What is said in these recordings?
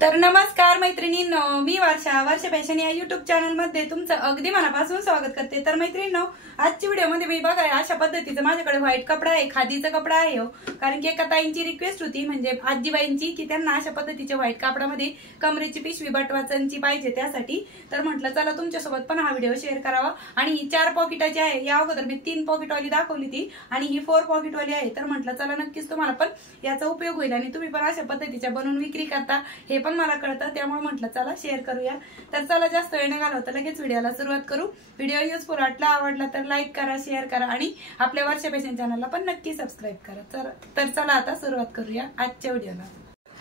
तर नमस्कार मैत्रिणींनो, मी वर्षा फॅशन या युट्यूब चॅनल मध्ये तुमचं अगदी मनापासून स्वागत करते। तर मैत्रिणींनो, आजच्या व्हिडिओमध्ये मी बघा अशा पद्धतीचं माझ्याकडे व्हाईट कपडा आहे, खादीचा कपडा आहे हो। कारण की एका ताईंची रिक्वेस्ट होती, म्हणजे आजीबाईंची, की त्यांना अशा पद्धतीच्या व्हाईट कपड्यामध्ये कमरेची पिशवी बटवाचनची पाहिजे, त्यासाठी तर म्हटलं चला तुमच्यासोबत पण हा व्हिडिओ शेअर करावा। आणि ही 4 पॉकेटाची आहे, या अगोदर मी 3 पॉकेटवाली दाखवली ती आणि ही 4 पॉकेटवाली आहे। तर म्हटलं चला नक्कीच तुम्हाला पण याचा उपयोग होईल आणि तुम्ही पण अशा पद्धतीच्या बनवून विक्री करता हे पण मला कळतं, त्यामुळे म्हटलं चला शेअर करूया। तर चला जास्त वेळ न घालवता लगेच व्हिडिओला सुरुवात करू। व्हिडिओ युजफुल वाटला, आवडला तर लाईक करा, शेअर करा आणि आपल्या वर्षा फॅशन चॅनलला पण नक्की सबस्क्राईब करा। तर चला आता सुरुवात करूया आजच्या व्हिडिओला।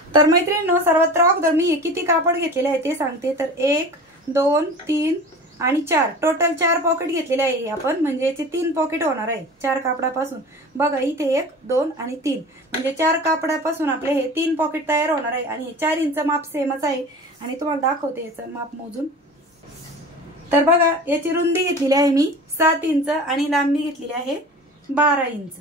तर मैत्रिणींनो, सर्वत्र अगोदर मी किती कापड घेतलेले आहे ते सांगते। तर 1 2 3 आणि 4 टोटल 4 पॉकेट घेतलेले आहे आपण, म्हणजे याचे 3 पॉकेट होणार आहे 4 कापडापासून। बघा इथे 1 2 आणि 3 म्हणजे 4 कापडापासून आपले हे 3 पॉकेट तयार होणार आहे। आणि 4 इंच माप सेमच आहे आणि तुम्हाला दाखवते याचं माप मोजून। तर बघा याची रुंदी घेतलेली आहे मी 7 इंच आणि लांबी घेतलेली आहे 12 इंच।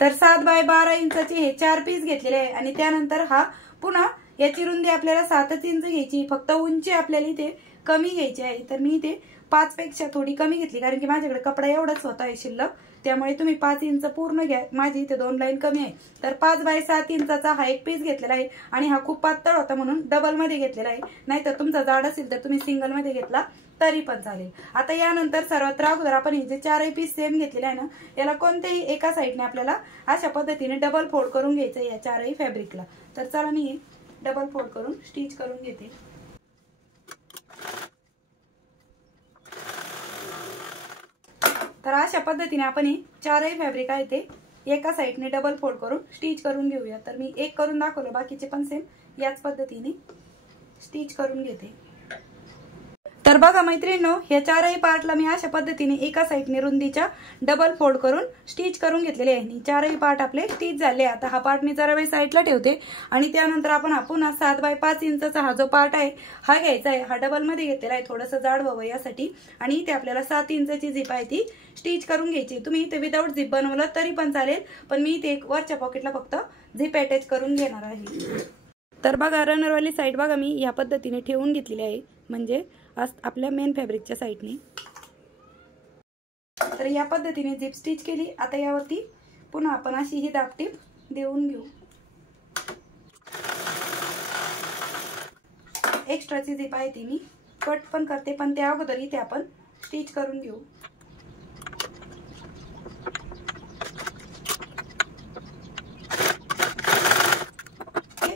तर 7 बाय 12 इंचाचे हे 4 पीस घेतलेले आहे। आणि त्यानंतर हा पुन्हा याची रुंदी आपल्याला 7 इंच घ्यायची, फक्त उंची आपल्याला इथे कमी घ्यायची आहे। तर मी इथे 5 पेक्षा थोडी कमी घेतली, कारण की माझ्याकडे कपडा एवढाच होता आहे शिल्लक, त्यामुळे तुम्ही 5 इंच पूर्ण घ्या, माझी इथे 2 लाईन कमी आहे। तर 5 बाय 7 इंचाचा हा एक पीस घेतलेला आहे आणि हा खूप पातळ होता म्हणून डबल मध्ये घेतलेला आहे, नाहीतर तुमचा जाड असेल तर तुम्ही सिंगल मध्ये घेतला तरी पण चालेल। आता यानंतर सर्वत्र अगोदर आपण हे जे 4 पीस सेम घेतलेले आहे ना, याला कोणत्याही एका साईडने आपल्याला अशा पद्धतीने डबल फोल्ड करून घ्यायचं या 4 फॅब्रिकला। तर चला मी डबल फोल्ड करून स्टिच करून घेते। तर अशा पद्धतीने आपण हे 4 फॅब्रिक आहे ते एका साईडने डबल फोल्ड करून स्टिच करून घेऊया। तर मी एक करून दाखवलं, बाकीचे पण सेम याच पद्धतीने स्टिच करून घेते। तर बघा मैत्रिणींनो, ह्या 4 पार्टला मी अशा पद्धतीने एका साईडने रुंदीच्या डबल फोल्ड करून स्टिच करून घेतलेले आहे। 4 पार्ट आपले स्टिच झाले। आता हा पार्ट मी जरा वेळ साईडला ठेवते आणि त्यानंतर आपण पुन्हा 7 बाय 5 इंचाचा हा जो पार्ट आहे हा घ्यायचा आहे। हा डबल मध्ये घेतलेला आहे, थोडंसं जाड व्हावं यासाठी। आणि इथे आपल्याला 7 इंचाची झिप आहे ती स्टिच करून घ्यायची। तुम्ही इथे विदाऊट झिप बनवलं तरी पण चालेल, पण मी इथे वरच्या पॉकेटला फक्त झिप अटॅच करून घेणार आहे। तर बघा रनरवाली साईड बघा मी या पद्धतीने ठेवून घेतलेली आहे, म्हणजे आपल्या मेन फॅब्रिकच्या साईडने। तर या पद्धतीने झिप स्टिच केली। आता यावरती पुन्हा आपण अशी ही दाबटीप देऊन घेऊ। एक्स्ट्राची झिप आहे ती मी कट पण करते, पण त्या अगोदर इथे आपण स्टिच करून घेऊ।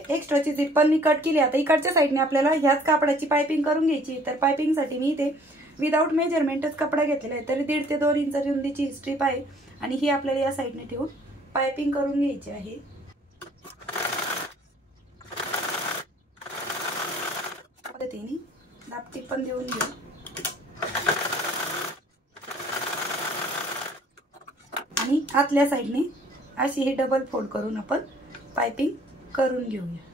एक्स्ट्राची झिप पण मी कट केली। आता इकडच्या साईडने आपल्याला ह्याच कापडाची पायपिंग करून घ्यायची। तर पायपिंग साठी मी इथे विदाऊट मेजरमेंटच कपडा घेतलेला आहे। तरी 1.5 ते 2 इंच रुंदीची स्ट्रीप आहे आणि ही आपल्याला या साईडने ठेवून पायपिंग करून घ्यायची आहे। पद्धतीने दाबटीप पण देऊन घेऊ आणि आतल्या साईडने अशी ही डबल फोल्ड करून आपण पायपिंग करून घेऊया।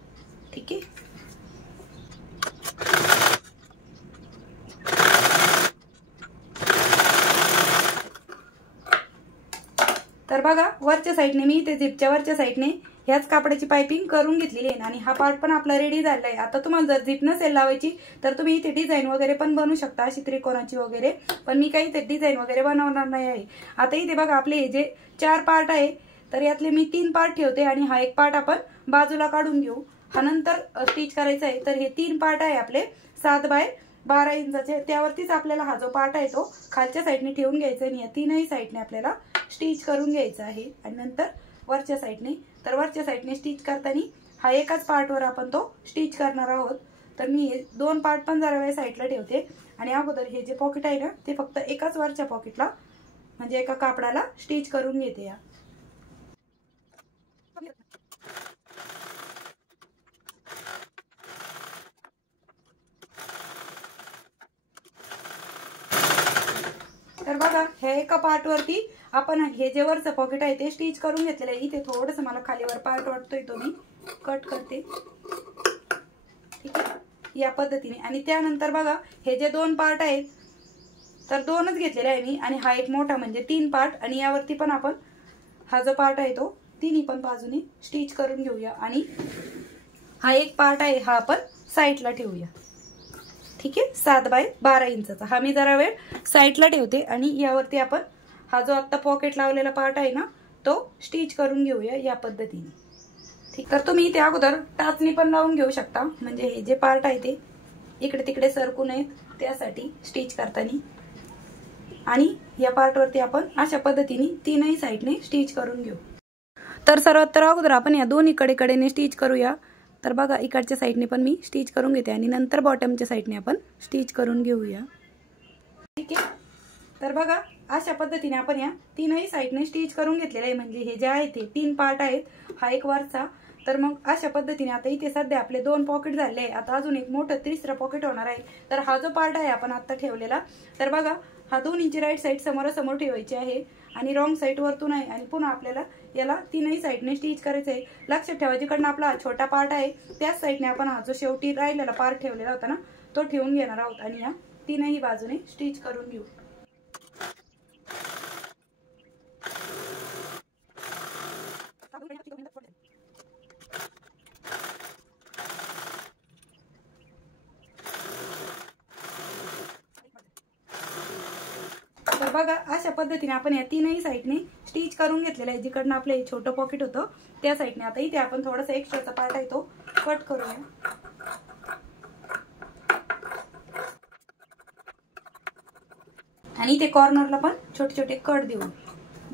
ठीक आहे। तर बघा वरच्या साईडने मी इथे झिपच्या वरच्या साईडने ह्याच कापडाची पायपिंग करून घेतलेली आहे आणि हा पार्ट पण आपला रेडी झाला आहे। आता तुम्हाला जर झिप नसेल लावायची तर तुम्ही इथे डिझाईन वगैरे पण बनवू शकता, अशी त्रिकोणाची वगैरे, पण मी काही इथे डिझाईन वगैरे बनवणार नाही आहे। आता इथे बघा आपले हे जे 4 पार्ट आहे, तर यातले मी 3 पार्ट ठेवते आणि हा एक पार्ट आपण बाजूला काढून घेऊ, हा नंतर स्टिच करायचा आहे। तर हे 3 पार्ट आहे आपले 7 बाय 12 इंचाचे, त्यावरतीच आपल्याला हा जो पार्ट आहे तो खालच्या साईडने ठेवून घ्यायचा आणि या 3ही साईडने आपल्याला स्टिच करून घ्यायचा आहे। आणि नंतर वरच्या साईडने, तर वरच्या साईडने स्टिच करताना हा एकाच पार्टवर आपण तो स्टिच करणार आहोत। तर मी हे 2 पार्ट पण जरा वेळ साईडला ठेवते आणि अगोदर हे जे पॉकेट आहे ना ते फक्त एकाच वरच्या पॉकेटला, म्हणजे एका कापडाला स्टिच करून घेते या। तर बघा हे एका पार्ट वरती आपण हे जे वरचं पॉकेट आहे ते स्टिच करून घेतलेलं आहे। इथे थोडंसं मला खालीवर पार्ट वाटतोय तो मी कट करते। ठीक आहे, या पद्धतीने। आणि त्यानंतर बघा हे जे 2 पार्ट आहेत तर 2च घेतलेले आहे मी आणि हा एक मोठा म्हणजे 3 पार्ट, आणि यावरती पण आपण हा जो पार्ट आहे तो 3 पण बाजूने स्टिच करून घेऊया। आणि हा एक पार्ट आहे हा आपण साईडला ठेवूया. ठीक आहे, 7 बाय 12 इंचाचा हा मी जरा वेळ साईडला ठेवते आणि यावरती आपण हा जो आता पॉकेट लावलेला पार्ट आहे ना तो स्टिच करून घेऊया या पद्धतीने. ठीक, तर तुम्ही इथे अगोदर टाचणी पण लावून घेऊ शकता, म्हणजे हे जे पार्ट आहे ते इकडे तिकडे सरकू नयेत त्यासाठी स्टिच करताना. आणि या पार्टवरती आपण अशा पद्धतीने तीनही साईडने स्टिच करून घेऊ. तर सर्वात अगोदर आपण या दोन्ही कडेने स्टिच करूया. तर बघा इकडच्या साईडने पण मी स्टिच करून घेते आणि नंतर बॉटमच्या साईडने आपण स्टिच करून घेऊया. ठीक आहे, तर बघा अशा पद्धतीने आपण या तीनही साईडने स्टिच करून घेतलेलं आहे. म्हणजे हे जे आहे ते 3 पार्ट आहेत, हा एक वरचा. तर मग अशा पद्धतीने आता इथे सध्या आपले 2 पॉकेट झाले. आता अजून एक मोठं तिसरं पॉकेट होणार आहे. तर हा जो पार्ट आहे आपण आता ठेवलेला, तर बघा हा दोन्हीची राईट साईड समोरासमोर ठेवायची आहे आणि रॉंग साईड वरतून आहे आणि पुन्हा आपल्याला याला तीनही साईडने स्टिच करायचं आहे. लक्षात ठेवा जिकडनं आपला हा छोटा पार्ट आहे त्याच साईडने आपण हा जो शेवटी राहिलेला पार्ट ठेवलेला होता ना तो ठेवून घेणार आहोत आणि या तीनही बाजूने स्टिच करून घेऊ. तर बघा अशा पद्धतीने आपण या तीनही साईडने स्टिच करून घेतलेलं आहे. जिकडनं आपलं हे छोटं पॉकेट होतं त्या साईडने. आता इथे आपण थोडासा एक्स्ट्राचा पार्ट आहे तो कट करूया. आणि इथे कॉर्नरला पण छोटे छोटे कट देऊ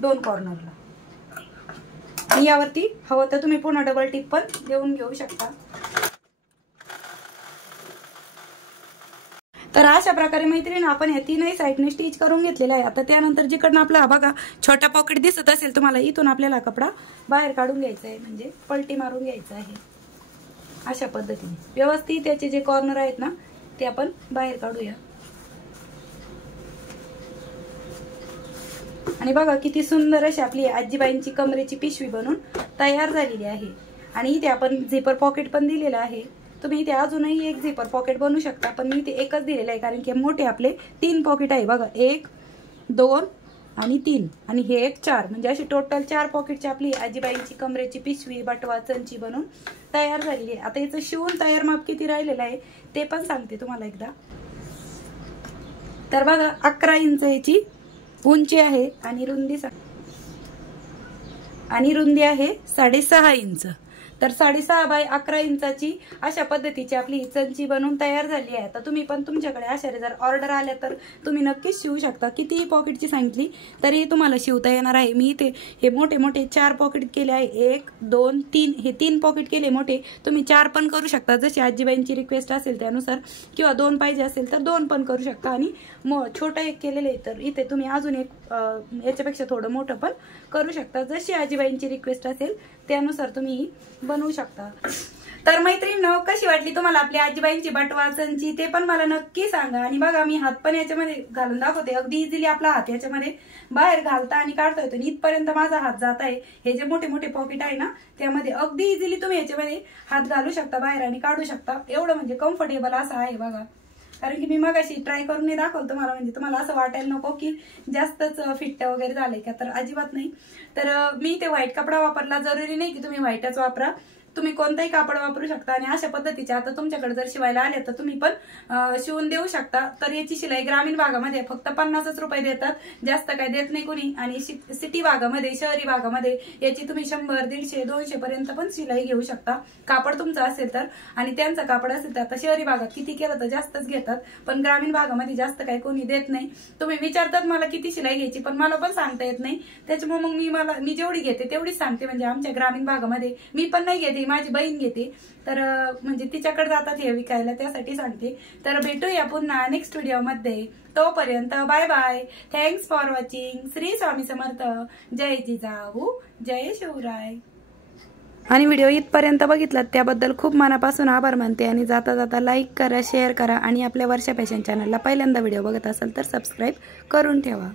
2 कॉर्नरला. आणि यावरती हवं तर तुम्ही पुन्हा डबल टिप पण देऊन घेऊ शकता. तर अशा प्रकारे मैत्रिणी आपण या तीनही साईडने स्टिच करून घेतलेला आहे. आता त्यानंतर जिकडनं आपला बघा छोटा पॉकेट दिसत असेल तुम्हाला, इथून आपल्याला कपडा बाहेर काढून घ्यायचा आहे, म्हणजे पलटी मारून घ्यायचा आहे. अशा पद्धतीने व्यवस्थित त्याचे जे कॉर्नर आहेत ना ते आपण बाहेर काढूया. आणि बघा किती सुंदर अशी आपली आजीबाईंची कमरेची पिशवी बनून तयार झालेली आहे. आणि इथे आपण झिपर पॉकेट पण दिलेलं आहे. तुम्ही इथे अजूनही एक झिपर पॉकेट बनवू शकता, पण मी इथे एकच दिलेलं आहे कारण की मोठे आपले 3 पॉकेट आहे. बघा 1, 2 आणि 3 आणि हे एक 4, म्हणजे अशी टोटल 4 पॉकेटची आपली आजीबाईंची कमरेची पिशवी बटवा चंची बनून तयार झालेली आहे. आता याचं शिवून तयार माप किती राहिलेलं आहे ते पण सांगते तुम्हाला एकदा. तर बघा 11 इंच याची उंची आहे आणि रुंदी आहे 6.5 इंच. तर 6.5 बाय 11 इंचाची अशा पद्धतीची आपली चंची बनवून तयार झाली आहे. आता तुम्ही पण तुमच्याकडे अशा जर ऑर्डर आल्या तर तुम्ही नक्कीच शिवू शकता. कितीही पॉकेटची सांगितली तरी तुम्हाला शिवता येणार आहे. मी इथे हे मोठे मोठे 4 पॉकेट केले आहे. 1, 2, 3 हे 3 पॉकेट केले मोठे. तुम्ही 4 पण करू शकता जशी आजीबाईंची रिक्वेस्ट असेल त्यानुसार, किंवा 2 पाहिजे असेल तर 2 पण करू शकता. आणि छोटं एक केलेलं आहे तर इथे तुम्ही अजून एक याच्यापेक्षा थोडं मोठं पण करू शकता. जशी आजीबाईंची रिक्वेस्ट असेल त्यानुसार तुम्ही बनवू शकता. तर मैत्रिणींनो कशी वाटली तुम्हाला आपली आजीबाईंची बटवा चंची ते पण मला नक्की सांगा. आणि बघा मी हात पण याच्यामध्ये घालून दाखवते. अगदी इझिली आपला हात याच्यामध्ये बाहेर घालता आणि काढता येतो. इथपर्यंत माझा हात जात आहे. हे जे मोठे मोठे पॉकेट आहे ना त्यामध्ये अगदी इझिली तुम्ही याच्यामध्ये हात घालू शकता बाहेर आणि काढू शकता. एवढं म्हणजे कम्फर्टेबल असं आहे बघा. कारण की मी मगाशी ट्राय करून नाही दाखवलं तुम्हाला, म्हणजे तुम्हाला असं वाटायला नको की जास्तच फिट्ट वगैरे झालंय का, तर अजिबात नाही. तर मी ते व्हाईट कपडा वापरला. जरुरी नाही की तुम्ही व्हाईटच वापरा, तुम्ही कोणताही कापड वापरू शकता. आणि अशा पद्धतीचे आता तुमच्याकडे जर शिवायला आले तर तुम्ही पण शिवून देऊ शकता. तर याची शिलाई ग्रामीण भागामध्ये फक्त 50 रुपये देतात, जास्त काही देत नाही कोणी. आणि सिटी भागामध्ये शहरी भागामध्ये याची तुम्ही 100, 150, 200 पर्यंत पण शिलाई घेऊ शकता कापड तुमचं असेल तर. आणि त्यांचं कापड असेल तर आता शहरी भागात किती केलं तर जास्तच घेतात, पण ग्रामीण भागामध्ये जास्त काही कोणी देत नाही. तुम्ही विचारतात मला किती शिलाई घ्यायची, पण मला पण सांगता येत नाही. त्याच्यामुळे मग मी जेवढी घेते तेवढीच सांगते. म्हणजे आमच्या ग्रामीण भागामध्ये मी पण नाही घेते, माझी बहीण घेते. तर म्हणजे तिच्याकडे जातात हे विकायला, त्यासाठी सांगते. तर भेटूया पुन्हा नेक्स्ट व्हिडिओ मध्ये. तोपर्यंत bye bye. Thanks for watching. Shri Swami Samarth. जय जिजाऊ, जय शिवराय. आणि व्हिडिओ इथपर्यंत बघितलात त्याबद्दल खूप मनापासून आभार मानते. आणि जाता जाता लाईक करा, शेअर करा आणि आपल्या वर्षा फॅशन चॅनलला पहिल्यांदा व्हिडिओ बघत असाल तर सबस्क्राईब करून ठेवा.